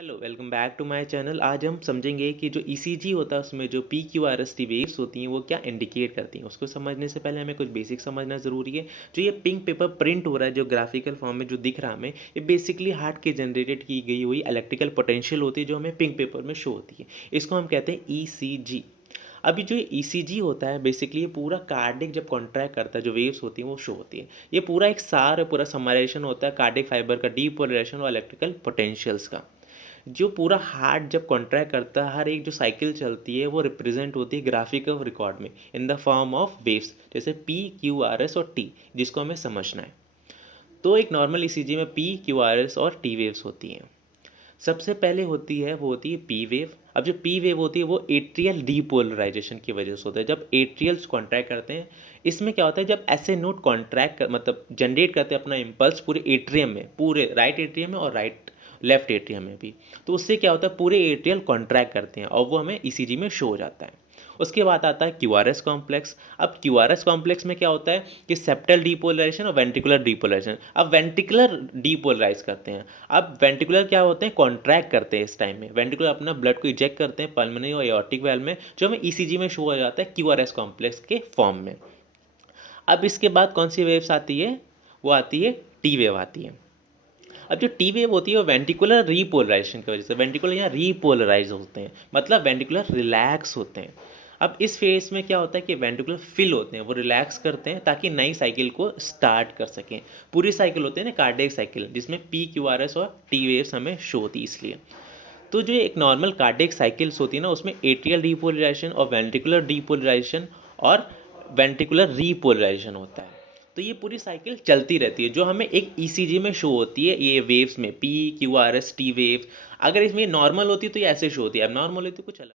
Hello, welcome back to my channel. आज हम समझेंगे कि जो ईसीजी होता है उसमें जो P Q R S T waves होती हैं वो क्या इंडिकेट करती हैं। उसको समझने से पहले हमें कुछ बेसिक समझना ज़रूरी है। जो ये पिंक पेपर प्रिंट हो रहा है, जो ग्राफिकल फॉर्म में जो दिख रहा है हमें, ये बेसिकली हार्ट के जनरेटेड की गई हुई इलेक्ट्रिकल पोटेंशियल होती है जो हमें पिंक पेपर में शो होती है। इसको हम कहते हैं ईसीजी। अभी जो ईसीजी होता है बेसिकली ये पूरा कार्डिक जब कॉन्ट्रैक्ट करता है, जो वेव्स होती हैं वो शो होती है। ये पूरा एक सार है, पूरा समराइजेशन होता है कार्डिक फाइबर का डीपोलराइजेशन और इलेक्ट्रिकल पोटेंशियल्स का। जो पूरा हार्ट जब कॉन्ट्रैक्ट करता है, हर एक जो साइकिल चलती है वो रिप्रेजेंट होती है ग्राफिक ऑफ रिकॉर्ड में in the form of waves, जैसे पी क्यू आर एस और टी, जिसको हमें समझना है। तो एक नॉर्मल ईसीजी में पी क्यू आर एस और टी वेव्स होती हैं। सबसे पहले होती है वो होती है पी वेव। अब जो पी वेव होती है वो एट्रियल डीपोलराइजेशन की वजह से होता है। जब एट्रियल्स कॉन्ट्रैक्ट करते हैं, इसमें क्या होता है, जब ऐसे नोड कॉन्ट्रैक्ट मतलब जनरेट करते हैं अपना इम्पल्स पूरे एट्रियम में, पूरे राइट एट्रियम में और राइट लेफ्ट एट्रियम में भी, तो उससे क्या होता है पूरे एट्रियल कॉन्ट्रैक्ट करते हैं और वो हमें ईसीजी में शो हो जाता है। उसके बाद आता है क्यू आर एस कॉम्प्लेक्स। अब क्यू आर एस कॉम्प्लेक्स में क्या होता है कि सेप्टल डीपोलराइजेशन और वेंट्रिकुलर डीपोलराइजेशन। अब वेंट्रिकुलर डीपोलराइज करते हैं। अब वेंट्रिकुलर क्या होते हैं, कॉन्ट्रैक्ट करते हैं। इस टाइम में वेंट्रिकुलर अपना ब्लड को इजेक्ट करते हैं पल्मोनरी और एओर्टिक वेल में, जो हमें ईसीजी में शो हो जाता है क्यू आर एस कॉम्प्लेक्स के फॉर्म में। अब इसके बाद कौन सी वेव्स आती है, वो आती है टी वेव आती है। अब जो टी वेव होती है वो वेंट्रिकुलर रीपोलराइजेशन की वजह से, वेंट्रिकुलर यहाँ रीपोलराइज होते हैं, मतलब वेंट्रिकुलर रिलैक्स होते हैं। अब इस फेज में क्या होता है कि वेंट्रिकुलर फिल होते हैं, वो रिलैक्स करते हैं ताकि नई साइकिल को स्टार्ट कर सकें। पूरी साइकिल होती है ना कार्डियक साइकिल, जिसमें पी क्यू आर एस और टी वेव्स हमें शो होती है इसलिए। तो जो एक नॉर्मल कार्डियक साइकिल्स होती है ना, उसमें एट्रियल डीपोलराइजेशन और वेंट्रिकुलर डीपोलराइजेशन और वेंट्रिकुलर रीपोलराइजेशन होता है। तो ये पूरी साइकिल चलती रहती है जो हमें एक ईसीजी में शो होती है, ये वेव्स में P Q R S T wave. अगर इसमें नॉर्मल होती है तो ये ऐसे शो होती है, अब नॉर्मल होती है तो कुछ अलग।